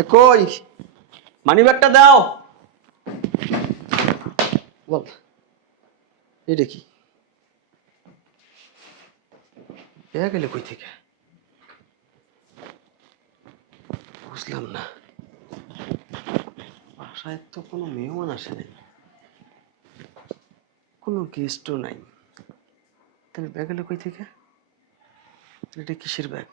এ কই মানি ব্যাগটা দাও। বল এটা কি ব্যাগ এলে কই থেকে? বুঝলাম না, বাসায় তো কোনো মেহমান আসে নাই, কোনো গেস্টও নাই, তাহলে ব্যাগ এলে কই থেকে? এটা কিসের ব্যাগ?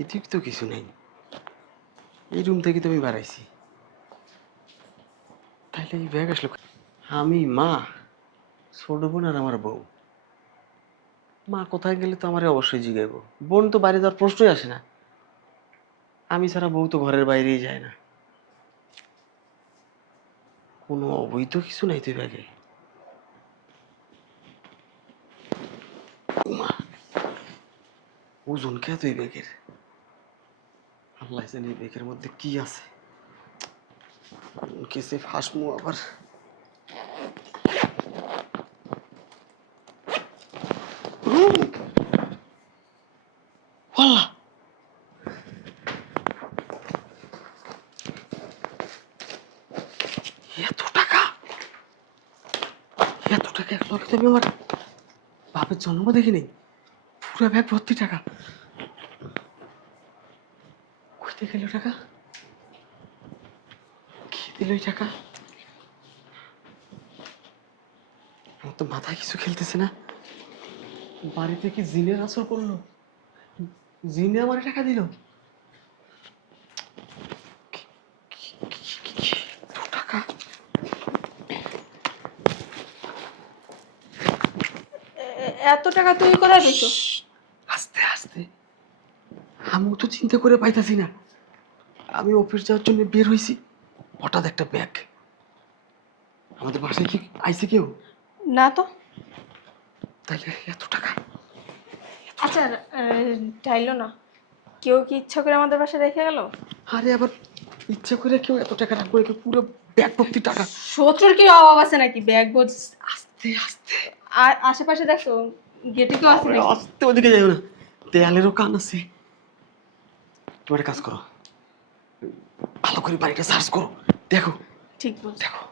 এদিক তো কিছু নেই, এই রুম থেকে তো আমি বাড়াইছি, তাহলে এই ব্যাগ আসলো আমি, মা, ছোট বোন আর আমার বউ। মা কোথায় গেলে তো আমারে অবশ্যই জিগাইবো, বোন তো বাইরে যাওয়ার প্রশ্নই আসে না, আমি ছাড়া বউ তো ঘরের বাইরেই যায় না। কোনো অবৈধ কিছু নাই তুই ব্যাগে? মা ওজন কে তুই ব্যাগের? আল্লাহ জানি এই ব্যাগের মধ্যে কি আছে, কেসে ফাঁসমু আবার। আল্লাহ, এত টাকা, এত টাকা এক লক্ষ আমি আমার বাপের জন্ম দেখি নেই। পুরো ব্যাগ ভর্তি টাকা, কইতে গেল টাকা? কি দিল এই টাকা? আমার তো মাথায় কিছু খেলতেছে না, বাড়িতে কি জিনের আসর করলো? জিনে আমার টাকা দিল? এত টাকা? এত টাকা তুই কোথায় পেয়েছো? আস্তে আস্তে, আমিও তো চিন্তা করে পাইতাছি না। আমি অফিস যাওয়ার জন্য বের হয়েছি, হঠাৎ একটা ব্যাগ। আমাদের বাসায় কি আইছে কেউ? না তো। তাহলে এত টাকা? আচ্ছা, চাইলো না, কেউ কি ইচ্ছা করে আমাদের বাসায় রেখে গেল? আরে আবার ইচ্ছা করে কেউ এত টাকা রাখবো? কেউ পুরো ব্যাগ ভর্তি টাকা। শত্রুর কি অভাব আছে নাকি ব্যাগ বোঝ? আস্তে আস্তে, আর আশেপাশে দেখো, গেটে কেউ আছে নাকি? আস্তে, ওদিকে যাইও না, দেয়ালেরও কান আছে। তোমার একটা কাজ করো, ভালো করে বাড়িটা সার্চ করো, দেখো ঠিক বল। দেখো।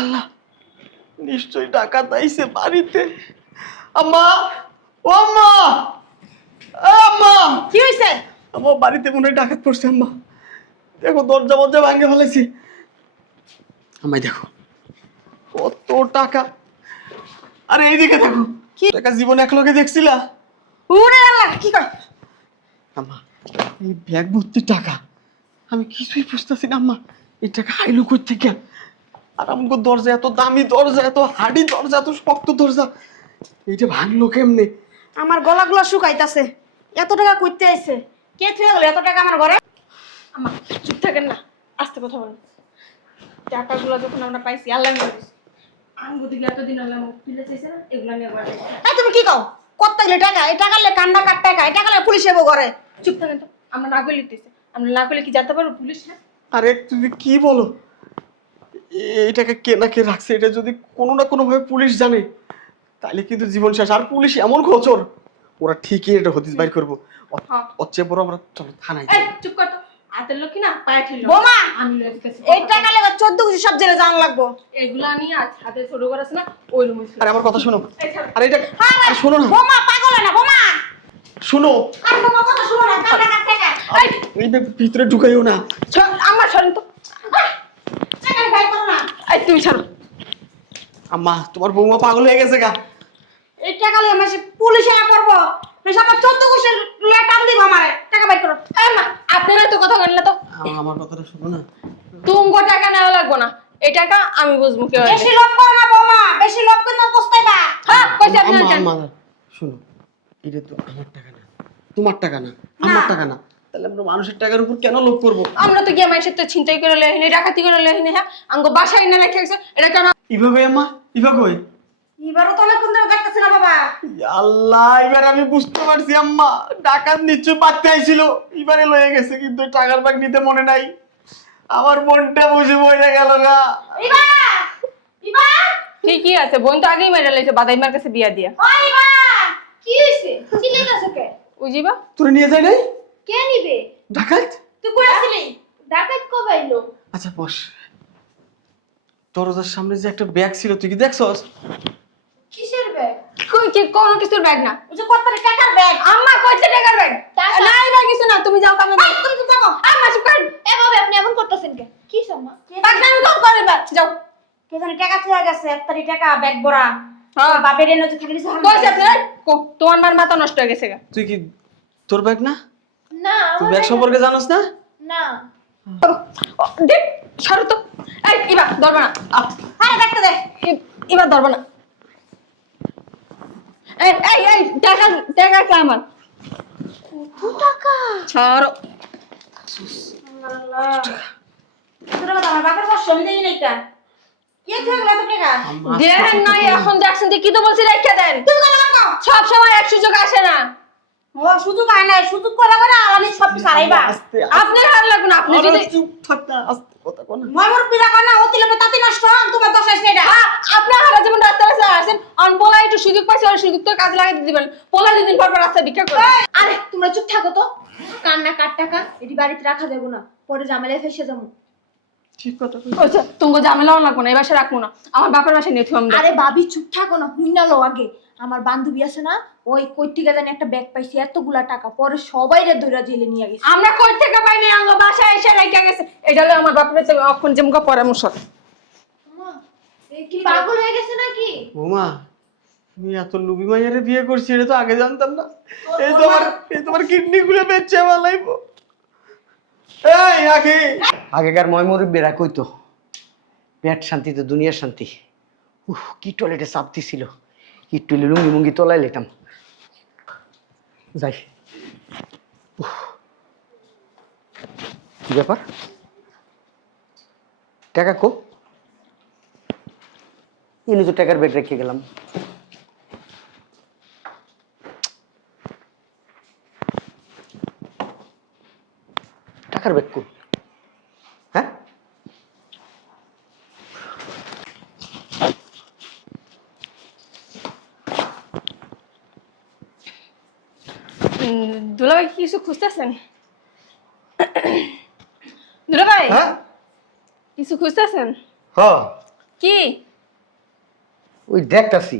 আল্লাহ, নিশ্চয়ই ডাকাত আইছে বাড়িতে। আম্মা, ও আম্মা, আম্মা, কি হয়েছে? আমার বাড়িতে মনে হয় ডাকাত পড়ছে। আম্মা দেখো, দরজা মরজা ভাঙে ফেলেছি। আম্মাই দেখো কত টাকা। আরে এইদিকে দেখো, কি? টাকা জীবনে এক লগে দেখছিলা? ওরে আল্লাহ, কি কর? আম্মা এই ব্যাগ ভর্তি টাকা, আমি কিছুই বুঝতেছি না। আম্মা এই টাকা আইলো কই থেকে? আর আমাকে দরজা, এত দামি দরজা, এত হার্ডি দরজা, এত শক্ত দরজা, এইটা ভাঙলো কেমনে? আমার গলাগুলো শুকাইতাছে। এত টাকা কইতে আইছে কে? থুয়ে গেল এত টাকা আমার ঘরে? আমা, চুপ থাকেন না, আস্তে কথা বলেন। টাকাগুলো যখন আমরা পাইছি, আল্লাহ জানে আঙ্গু দিলে এতদিন হলো মুখ তুলে চাইছে না, এগুলো নিয়ে ঘরে। তুমি কি কও? কত গেলে টাকা? এই টাকা লে কান্না কাট টাকা, এই টাকা লে পুলিশ এবো ঘরে। চুপ থাকেন তো, আমরা না কইলে দিতেছে, আমরা না কইলে কি যেতে পারবো পুলিশ? হ্যাঁ, আরে তুমি কি বলো? এই টাকা কে না কে রাখছে, এটা যদি কোনো না কোনো ভাবে পুলিশ জানে, তাহলে কিন্তু জীবন শেষ। আর পুলিশ এমন খোঁচর, ওরা ঠিকই এটা হদিস বাইর করবো। হ্যাঁ। অচ্ছে বড়, আমরা চলো থানায় এই যাই। চুপ কর তো, হাতের লোক কি না পায়ে ঠেললো। বোমা, আমি লয়ে দিতেছি। এই টাকা লেগে 14 কিছু সব জেলে জান লাগবো। এগুলা নিয়ে আজ হাতে ছোট করে আছে না, ওই রুমে ছিল। আরে আমার কথা শোনো, এই ছাড়। আরে এটা, আরে শোনো না, বোমা পাগল না বোমা। শোনো, আর বোমা কথা শুনো না, কান্না কাট টাকা। এই এই ভিতরে ঢুকাইও না। আমার শরণ তো টাকা ভাই করো না। এই তুমি ছাড়ো। আম্মা তোমার বৌমা পাগল হয়ে গেছে গা। এই টাকা লয়ে মাসে পুলিশে না পড়বো, বেশ আমার 14 কোষের লেটাম দিব আমারে। টাকা ভাই করো। এই মা, আপনারা তো কথা বলেন না তো। আমার কথাটা শোনো না। তুমগো টাকা নেওয়া লাগবো না, এই টাকা আমি বুঝবো কি হয়। বেশি লোভ করো না বোমা, বেশি লোভ করলে পস্তাইবা। হ্যাঁ, কইছি আপনি আম্মা জানেন। আম্মা শোনো, এটা তো আমার টাকা না, তোমার টাকা না, আমার টাকা না, তাহলে আমরা মানুষের টাকার উপর কেন লোভ করবো? আমরা তো গিয়ে মানুষের তো ছিনতাই করে লইনি, ডাকাতি করে লইনি। হ্যাঁ, আঙ্গো বাসায় না রেখে গেছে, এটা কেন? ইভা কই আম্মা, ইভা কই? এবারও তো অনেকক্ষণ ধরে দেখতেছি না বাবা। আল্লাহ, এবার আমি বুঝতে পারছি আম্মা ডাকাত নিশ্চয় পাততে আইছিল, এবারে লয়ে গেছে, কিন্তু টাকার ব্যাগ নিতে মনে নাই। আমার মনটা বুঝে বইরে গেল না। ইবা ইবা ঠিকই আছে, বোন তো আগেই মেরে লাইছে বাদাইমার কাছে বিয়া দিয়া। ও ইবা, কি হইছে? চিল্লাইতাছ কে? বুঝিবা তোরে নিয়ে যায় নাই কে নিবে? ডাকাত? তুই কই আছিলি? ডাকাত কবে আইলো? আচ্ছা বস। দরজার সামনে যে একটা ব্যাগ ছিল, তুই কি দেখছস? কিসের ব্যাগ? কই কি কোনো কিছুর ব্যাগ না। ওই যে কত টাকার ব্যাগ। আম্মা কইতে টাকার ব্যাগ নাই না, কিছু না, তুমি যাও কামে। তুমি তো যাও। আম্মা চুপ কর। এভাবে আপনি এমন করতেছেন কে? কি সম্মা? টাকা কম করে বা যাও। কে জানি টাকা থুয়া গেছে, 1 টাকা ব্যাগ ভরা। হ্যাঁ বাপের এনে যে থাকলিস কইছে আপনি কো তোমার মার মাথা নষ্ট হয়ে গেছে গা। তুই কি তোর ব্যাগ না? না তুই ব্যাগ সম্পর্কে জানোস না? না। দেখ সরো তো। এই ইবা ধরবা না। আরে ব্যাগটা দে। ইবা ধরবা না। এই এই এই টাকা টাকা কে আমার? কত টাকা? ছাড়ো। আল্লাহ। তোরা কথা আমার বাপের কষ্ট আমি দেই নাই কা। কে থুয়া গেল এত টাকা? দেন নাই এখন দেখছেন কি তো বলছি রেখে দেন। তুমি কথা বলো। সব সময় এক সুযোগ আসে না। ও সুযোগ আয় না, সুযোগ করে করে আলানি সব সারাইবা। আস্তে আপনার হার লাগবে না, আপনি যদি চুপ থাক না, আস্তে কথা কো না। ময়মুর পিলা কানা অতিলে তাতি নষ্ট তোমার দশ আছে এটা। আপনার হারা যেমন রাস্তা রাস্তা আসেন অনপোলা একটু সুযোগ পাইছে ওই সুযোগ তো কাজে লাগাতে দিবেন। পোলা দুদিন পর পর রাস্তা ভিক্ষা করে। আরে তোমরা চুপ থাকো তো। কান্না কাট টাকা এটি বাড়িতে রাখা যাবে না, পরে ঝামেলায় ফেসে যাবো। ঠিক কথা কই। ওই যে তোমাকে ঝামেলাও লাগবো না, এই বাসা রাখবো না, আমার বাপের বাসায় নিয়ে থুম। আরে ভাবি চুপ থাকো না, হুইনা লো আগে। আমার বান্ধবী আছে না, ওই কই থেকে জানি একটা ব্যাগ পাইছে এতগুলা টাকা, পরে সবাইরে দৌড়া জেলে নিয়ে গেছে। আমরা কই থেকে পাইনি, আমার বাসায় এসে রেখে গেছে। এটা হলো আমার বাপের কাছে অক্ষণ যেমন পরামর্শ। কি পাগল হয়ে গেছে নাকি? ওমা, তুমি এত লুবি মাইয়ারে বিয়ে করছি, এটা তো আগে জানতাম না। এই তোমার কিডনি গুলো বেচে মালাইবো। এই আখি, আগেকার ময়মুরব্বীরা কইতো পেট শান্তিতে দুনিয়ার শান্তি। কি টয়লেটে চাপ দিছিল, একটু লুঙ্গি মুঙ্গি তোলাই লেতাম। যাই, কি ব্যাপার? টাকা কো? ইনি তো টাকার ব্যাগ রেখে গেলাম। টাকার ব্যাগ কো? হ্যাঁ, দুলাভাই কি কিছু খুঁজতেছেন? দুলাভাই হ্যাঁ, কিছু খুঁজতেছেন? হ, কি? ওই দেখতাছি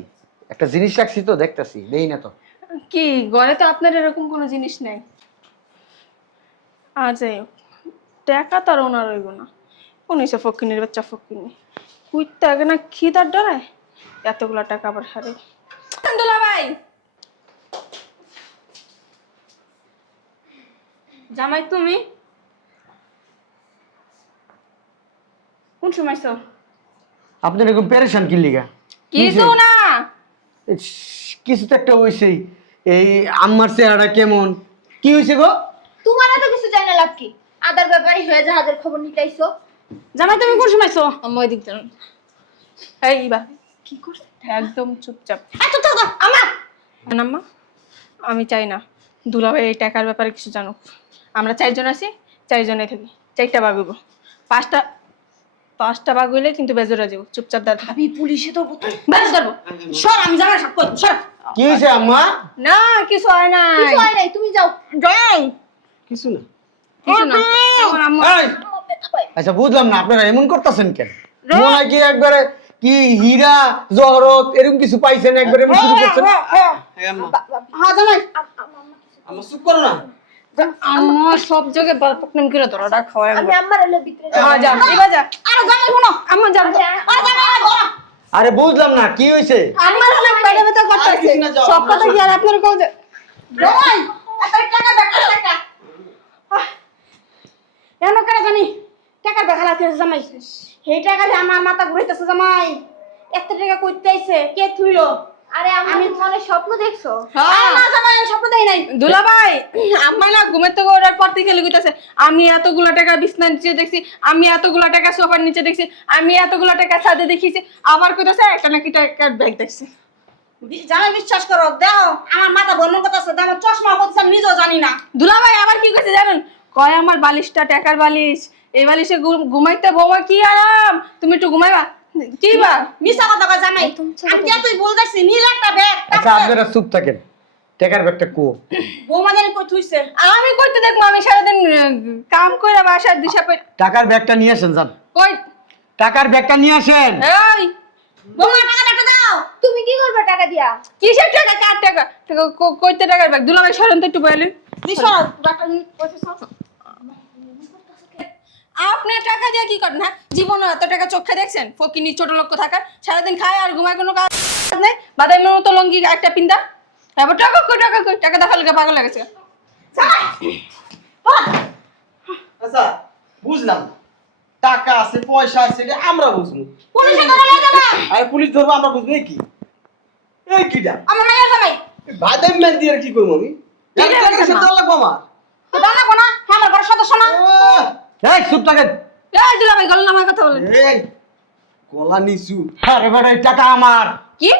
একটা জিনিস রাখছি তো, দেখতাছি, দেই না তো। কি ঘরে তো আপনার এরকম কোনো জিনিস নাই। আর যাই হোক, টাকা তার ওনার রইব না। কোন হিসেবে ফকিনের বাচ্চা ফকিনি কুইতে আগে না খিদার ডরায় এতগুলা টাকা আবার হারে। দুলাভাই জামাই তুমি কোন সময় আইছো? আপনি এরকম পেরেশান কি লিগা? কিছু না, কিছু তো একটা হইছেই। এই আম্মার চেহারা কেমন, কি হইছে গো? তোমার তো কিছু জানা লাভ কি? আদার ব্যাপারই হয়ে জাহাজের খবর নিতে আইছো। জামাই তুমি কোন সময় আইছো? আম্মা ওই দিক জানো। এই বা কি করছ? একদম চুপচাপ। এত তো আমার আম্মা আমি চাই না দুলাভাই এই টাকার ব্যাপারে কিছু জানুক। আমরা 4 জন আছি, 4 জনেই থাকি। 4টা ভাগ হইব, 5টা ভাগ হইলে কিন্তু বেজরা যাব। চুপচাপ দাঁড়া। ভাবি পুলিশে তো বেজ করবো। সর, আমি জামাই সব কই সর। কি হইছে আম্মা? না কিছু হয় না, কিছু হয় নাই, তুমি যাও। যাও। কিছু না। কিছু না, আমার আম্মা এই, আচ্ছা বুঝলাম না, আপনারা এমন করতেছেন কেন? মনে হয় কি একবারে কি হীরা জহরত এরকম কিছু পাইছেন, একবারে এমন শুরু করছেন? এই আম্মা, হ্যাঁ জামাই আম্মা চুপ করো না। আমার সব জায়গায় বাপনাম করে ধরাটা খাওয়ায় আমি আম্মার এলে ভিতরে হ্যাঁ যা এবার যা। আরে জামাই শুনো। আম্মা যা। আরে জামাই ধরো। আরে বুঝলাম না কি হইছে? আমার অনেক পেটে ব্যথা করতেছে। কিছু না, যাও, সব কথা কি আর আপনার কও যে জামাই এত টাকা ব্যাগ টাকা। এমন করে জানি টাকা দেখা লাগছে জামাই। এই টাকা দিয়ে আমার মাথা ঘুরাইতেছে জামাই। 1 টাকা কইতে আইছে কে থুইলো? আরে আমি মনে স্বপ্ন দেখছো? আরে না জামাই আমি স্বপ্ন দেই নাই। দুলা ভাই আম্মা না ঘুমের থেকে ওঠার পর থেকে লুকিতেছে আমি এতগুলো টাকা বিছনার নিচে দেখছি, আমি এতগুলো টাকা সোফার নিচে দেখছি, আমি এতগুলো টাকা ছাদে দেখিছি, আবার কইতাছে একটা নাকি টাকার ব্যাগ দেখছি। জামাই বিশ্বাস করো দেখো আমার মাথা বন্ধ করতেছে, আমার চশমা বলছে আমি নিজেও জানি না। দুলা ভাই আবার কি কইছে জানেন? কয় আমার বালিশটা টাকার বালিশ, এই বালিশে ঘুমাইতে বৌমা কি আরাম, তুমি একটু ঘুমাইবা কি বা মিছা কথা কয় জামাই। আমি যে তুই বল দেখছি নীল একটা ব্যাগ। আচ্ছা আপনারা চুপ থাকেন, টাকার ব্যাগটা কো। বৌমা জানি কই থুইছে। আমি কইতে দেখবো আমি সারাদিন কাম কইরা বাসার দিশা পাই টাকার ব্যাগটা নিয়ে আসেন যান, কই টাকার ব্যাগটা নিয়ে আসেন। এই বৌমা টাকাটা একটু দাও। তুমি কি করবে টাকা দিয়া? কিসের টাকা কার টাকা কইতে টাকার ব্যাগ দুলা ভাই সরেন তো একটু বলেন দিশরা ব্যাগটা কইছিস। আপনি টাকা দিয়ে কি করেন? হ্যাঁ জীবনে এত টাকা চোখে দেখছেন? ফকিনি ছোট লোক থাকার সারাদিন খায় আর ঘুমায়, কোনো কাজ নেই, বাদামের মতো লঙ্গি একটা পিন্দা, এবার টাকা কই টাকা কই, টাকা দেখা লেগে পাগল লাগেছে। আচ্ছা বুঝলাম না। টাকা আছে পয়সা আছে এটা আমরা বুঝবো, পুলিশে ধরে লয়ে যাবা। আর পুলিশ ধরবো আমরা বুঝবো কি এই কিটা আমার মাইয়া জামাই। বাদাম ম্যান দিয়ে আর কি করবো আমি? কি রে টাকা বাদাম? সাথে লাগবো আমার। তো দাও না কোনা আমার ঘরের সদস্য না। এই চুপ থাকেন। এই দুলা ভাই গলা নামায় কথা বলেন। এই গলা নিচু। আরে বেটা এই টাকা আমার। কি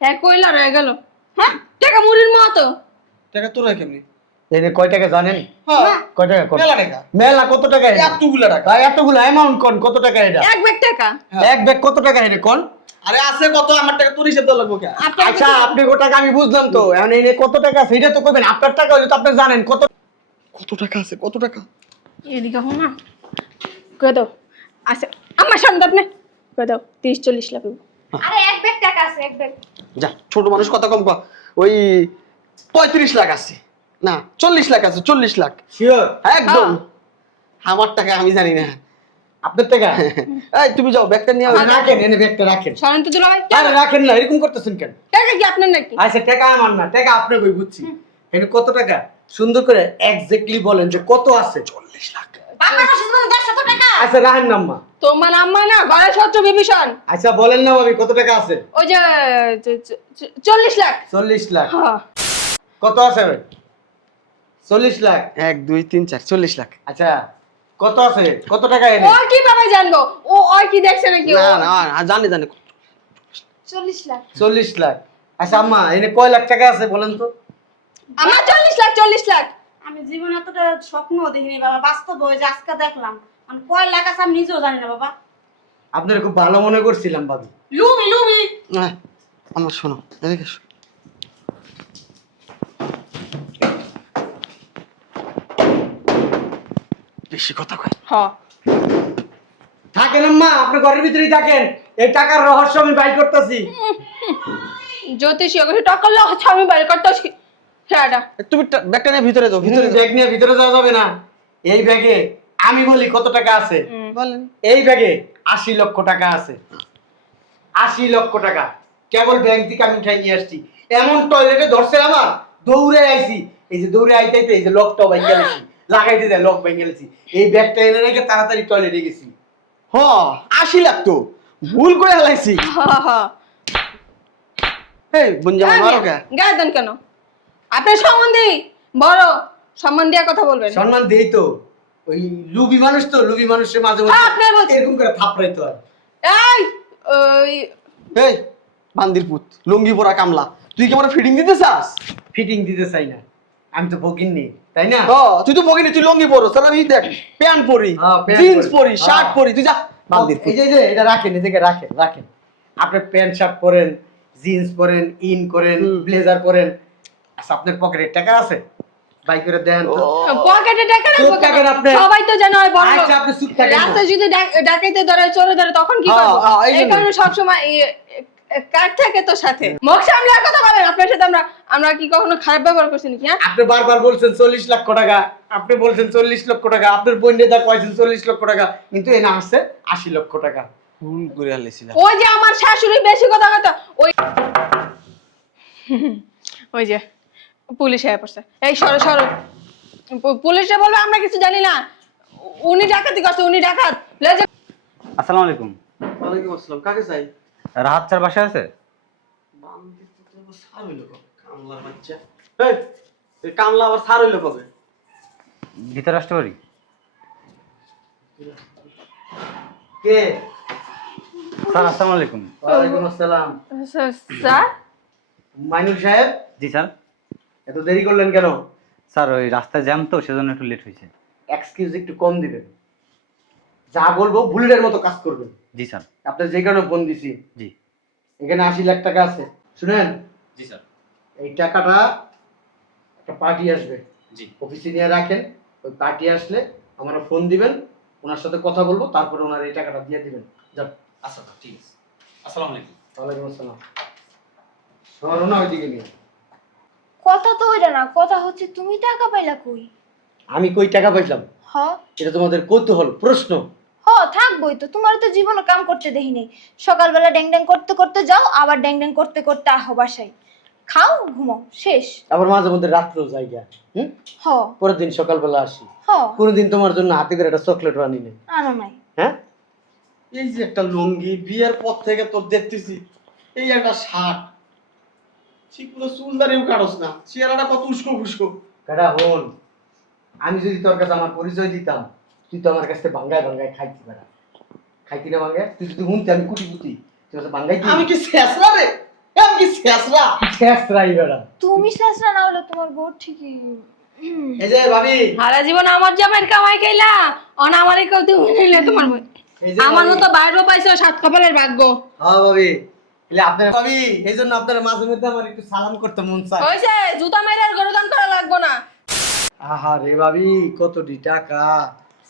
হ্যাঁ কইলা রয়ে গেল। হ্যাঁ টাকা মুড়ির মতো। টাকা তোরা কেমনি? এনে কয় টাকা জানেন? হ্যাঁ কয় টাকা কোন? মেলা টাকা। মেলা কত টাকা এটা? এতগুলা টাকা। ভাই এতগুলো অ্যামাউন্ট কোন কত টাকা এটা? এক ব্যাগ টাকা। এক ব্যাগ কত টাকা এটা কোন? আরে আছে কত আমার টাকা তোর হিসেব দেওয়া লাগবো কে? আপনার আচ্ছা আপনি কত টাকা আমি বুঝলাম তো, এখন এনে কত টাকা সেটা তো কইবেন। আপনার টাকা হইলে তো আপনি জানেন কত কত টাকা আছে কত টাকা? এদিকে হো না কই দাও। আচ্ছা আমার সামনে আপনি কই দাও 30-40 লাখ। আরে এক ব্যাগ টাকা আছে, এক ব্যাগ। যা ছোট মানুষ কথা কম কর। ওই 35 লাখ আছে না 40 লাখ আছে 40 লাখ শিওর? একদম। আমার টাকা আমি জানি না। আপনার টাকা? এই তুমি যাও ব্যাগটা নিয়ে আরে রাখেন, এনে ব্যাগটা রাখেন। সরেন তো দুলা ভাই। আরে রাখেন না, এরকম করতেছেন কেন? টাকা কি আপনার নাকি? আচ্ছা টাকা আমার না, টাকা আপনি কই বুঝছি। এনে কত টাকা সুন্দর করে এক্স্যাক্টলি বলেন যে কত আছে। 40 লাখ। বাবার কাছে তুমি 100 টাকা। আচ্ছা রাখেন না আম্মা। তোমার আম্মা না ঘরে শত্রু বিভীষণ। আচ্ছা বলেন না ভাবি কত টাকা আছে? ওই যে 40 লাখ। 40 লাখ। হ্যাঁ কত আছে ভাই? 40 লাখ। 1 2 3 4 40 লাখ। আচ্ছা কত আছে? কত টাকা এনে? ও কিভাবে জানবো? ও ওই কি দেখছে নাকি? না না জানি জানি 40 লাখ। 40 লাখ। আচ্ছা আম্মা এনে কয় লাখ টাকা আছে বলেন তো? আমার 40 লাখ 40 লাখ। আমি জীবনে এতটা স্বপ্ন দেখিনি বাবা, বাস্তব হয়ে যে আজকে দেখলাম। মানে কয় লাখ আছে আমি নিজেও জানি না বাবা। আপনার খুব ভালো মনে করছিলাম ভাবি। লুমি লুমি। আমার শোনো এদিকে এসো। বেশি কথা কয়। হ্যাঁ থাকেন আম্মা, আপনি ঘরের ভিতরেই থাকেন। এই টাকার রহস্য আমি বাই করতেছি। জ্যোতিষী ওকে টাকা লো আমি বাইরে করতেছি। হ্যাঁ তুমি ব্যাগটা নিয়ে ভিতরে যাও ভিতরে যাও। ব্যাগ নিয়ে ভিতরে যাওয়া যাবে না। এই ব্যাগে আমি বলি কত টাকা আছে। বলেন। এই ব্যাগে 80 লক্ষ টাকা আছে। 80 লক্ষ টাকা কেবল ব্যাংক থেকে আমি উঠাই নিয়ে আসছি। এমন টয়লেটে ধরছে আমার, দৌড়ে আইছি। এই যে দৌড়ে আইতে আইতে এই যে লকটা ভেঙে গেছি, লাগাইতে যায় লক ভেঙে গেছি। এই ব্যাগটা এনে রেখে তাড়াতাড়ি টয়লেটে গেছি। হ 80 লাখ তো ভুল করে হালাইছি। হ্যাঁ এই বুনজামা মারো কে? গায়ে দেন কেন? আপনার সম্বন্ধে বড় সম্মান দিয়ে কথা বলবেন। সম্মান দেই তো, ওই লুবি মানুষ তো, লুবি মানুষের মাঝে হ্যাঁ, আপনি বলছেন। এরকম করে থাপড়াইতো আর। এই ওই এই বান্দির পুত লুঙ্গি পরা কামলা তুই কি আমার ফিটিং দিতে চাস? ফিটিং দিতে চাই না, আমি তো ভগিন নেই তাই না? তুই তো বগিনি তুই লুঙ্গি পরো সারা আমি দেখ প্যান্ট পরি প্যান্ট জিন্স পরি। পরি শার্ট হ্যাঁ। পরি তুই যা বান্দির পুত। এই যে এটা রাখেন, এদিকে রাখেন রাখেন। আপনি প্যান্ট শার্ট পরেন, জিন্স পরেন, ইন করেন, ব্লেজার পরেন। আচ্ছা আপনার পকেটে টাকা আছে? বাই করে দেন তো। পকেটে টাকা চুপ রাখবো থাকেন কেন? আপনি। সবাই তো জানে হয় বড় লোক। আচ্ছা আপনি চুপ থাকেন না। রাস্তায় যদি ডাকাইতে ধরে চোরে ধরে তখন কি হ্যাঁ, করবো? হ্যাঁ, এই এই জন্য। কারণে সবসময় কার থাকে তো সাথে মুখ সামলে কথা বলেন। আপনার সাথে আমরা কি কখনো খারাপ ব্যবহার করছি নাকি? হ্যাঁ আপনি বারবার বলছেন 40 লক্ষ টাকা, আপনি বলছেন 40 লক্ষ টাকা, আপনার বোনের দা কইছেন 40 লক্ষ টাকা, কিন্তু এনা আসছে 80 লক্ষ টাকা। ভুল করে হালাইছি না। ওই যে আমার শাশুড়ি বেশি কথা কথা ওই যে পুলিশ আয়া পড়ছে। এই সরো সরো, পুলিশে বলবে আমরা কিছু জানি না। উনি ডাকাতি করছে, উনি ডাকাত। আসসালামু আলাইকুম। ওয়ালাইকুম আসসালাম কাকে চাই? রাহাত স্যার বাসায় আছে? সার হইলো কবে? কামলার বাচ্চা এই, এই কামলা আবার সার হইলো কবে? ভিতরে আসতে পারি? কে? স্যার আসসালামু আলাইকুম। ওয়ালাইকুম আসসালাম। স্যার মাইনুল সাহেব, জি স্যার। এত দেরি করলেন কেন? স্যার ওই রাস্তায় জ্যাম তো সেজন্য একটু লেট হয়েছে। এক্সকিউজ একটু কম দিবেন, যা বলবো বুলেটের মতো কাজ করবেন। জি স্যার। আপনার যে কারণে ফোন দিছি, জি। এখানে 80 লাখ টাকা আছে, শুনেন। জি স্যার। এই টাকাটা একটা পার্টি আসবে, জি। অফিসে নিয়ে রাখেন। ওই পার্টি আসলে আমরা ফোন দিবেন, ওনার সাথে কথা বলবো, তারপরে ওনার এই টাকাটা দিয়ে দিবেন। যান। আচ্ছা স্যার, ঠিক আছে। আসসালামু আলাইকুম। ওয়ালাইকুম আসসালাম। সরো না ওইদিকে নিয়ে। কথা তো ওইটা না, কথা হচ্ছে তুমি টাকা পাইলা কই? আমি কই টাকা পাইলাম হ এটা তোমাদের কৌতূহল প্রশ্ন? হ থাকবোই তো, তোমার তো জীবনে কাম করতে দেখি নাই। সকালবেলা ড্যাং ড্যাং করতে করতে যাও, আবার ড্যাং ড্যাং করতে করতে আহো বাসায়, খাও ঘুমাও, শেষ। আবার মাঝে মধ্যে রাত্রেও জায়গা, হ পরের দিন সকালবেলা আসি। হ কোনোদিন তোমার জন্য হাতে করে একটা চকলেট আনি নেই, আনো নাই। হ্যাঁ? এই যে একটা লুঙ্গি, বিয়ের পর থেকে তোর দেখতেছি এই একটা শার্ট, ঠিকমতো চুল দাঁড়িয়েও কাটস না, চেহারাটা কত উস্কো ফুস্কো। কাটা হন, আমি যদি তোর কাছে আমার পরিচয় দিতাম, তুই তো আমার কাছে ভাঙ্গায় ভাঙ্গায় খাইতি বেড়া। খাইতি না ভাঙ্গায়? তুই যদি শুনতি আমি কুটি কুটি, তুই কাছে ভাঙ্গাই দিই। আমি কি শেষরা রে? আমি কি শেষরা? শেষ রাই বেড়া। তুমি শেষরা না হলে তোমার বউ ঠিকই। এই যে ভাবি, সারা জীবন আমার জামাইয়ের কামাই খাইলা, অন আমারে কেউ তুমি নিলে তোমার বই। এই যে আমার ভাবি। মতো বাইরেও পাইছো সাত কপালের ভাগ্য। হ্যাঁ ভাবি, এলে আপনার ভাবি, এই জন্য আপনার মাঝে মধ্যে আমার একটু সালাম করতে মন চায়। হয়েছে, জুতা মেরে আর গরুদান করা লাগবো না। আহা রে ভাবি, কতটি টাকা!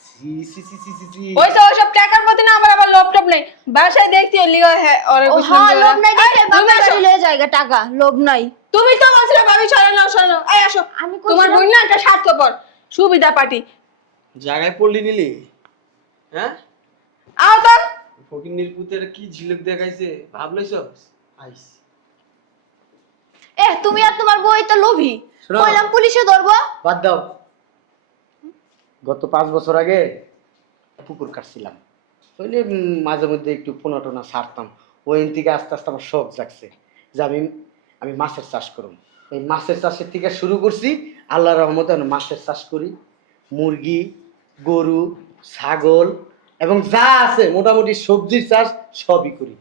সি সি সি সি সি সি। হয়েছে, ওইসব টাকার প্রতি না আমার আবার লোভ টোপ নেই। বাসায় দেখছি লিগা হ্যাঁ ওরে ও বুঝলাম হ্যাঁ, যে লোভ নাই দেখে এই, বাপের তুমি আসো। বাড়ি লয়ে জায়গা টাকা, লোভ নাই। তুমি তো বলছিলে ভাবি সরানো। এই আসো, আমি তোমার কইছিলাম- বোন না একটা স্বার্থপর সুবিধা পার্টি। জায়গায় পড়লি নিলি? হ্যাঁ, আও তো ফকিন্নির পুতের কি ঝিলুক দেখাইছে ভাবলেছ? আইস এ তুমি আর তোমার বউ তো লোভী, শোনো। কইলাম পুলিশে ধরবো। বাদ দাও। গত 5 বছর আগে পুকুর কাটছিলাম, বুঝলি, মাঝে মধ্যে একটু পোনা টোনা ছাড়তাম। ওই থেকে আস্তে আস্তে আমার শখ জাগছে যে আমি মাছের চাষ করব। এই মাছের চাষের থেকে শুরু করছি, আল্লাহর রহমতে আমি মাছের চাষ করি, মুরগি, গরু, ছাগল এবং যা আছে মোটামুটি সবজির চাষ সবই করি।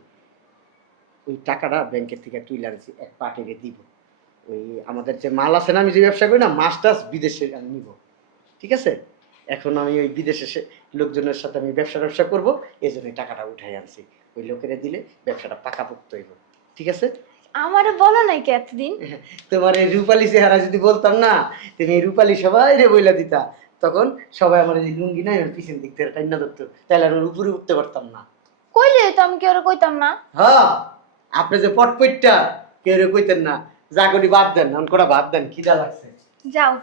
ওই টাকাটা ব্যাংকের থেকে তুলে আনছি, এক পার্টিকে দিব। ওই আমাদের যে মাল আছে না, আমি যে ব্যবসা করি না, মাছ টাছ বিদেশে আমি নিব, ঠিক আছে? এখন আমি ওই বিদেশে লোকজনের সাথে আমি ব্যবসা করব, এই জন্য টাকাটা উঠাই আনছি। ওই লোকেরা দিলে ব্যবসাটা পাকাপোক্ত হইব, ঠিক আছে? আমারে বলো নাই কে এতদিন? তোমার এই রূপালী চেহারা যদি বলতাম না, তুমি এই রূপালী সবাই রে বইলা দিতা, তখন সবাই আমার এই লুঙ্গি নাই ওর পিছন দিক থেকে টাইনা ধরতো, তাহলে আমি উপরে উঠতে পারতাম না। কইলে তো আমি কি ওরে কইতাম না। হ্যাঁ, আপনি যে পটপইটটা কেউ রে কইতেন না, যা করি বাদ দেন, এখন কটা বাদ দেন, খিদা লাগছে। যাও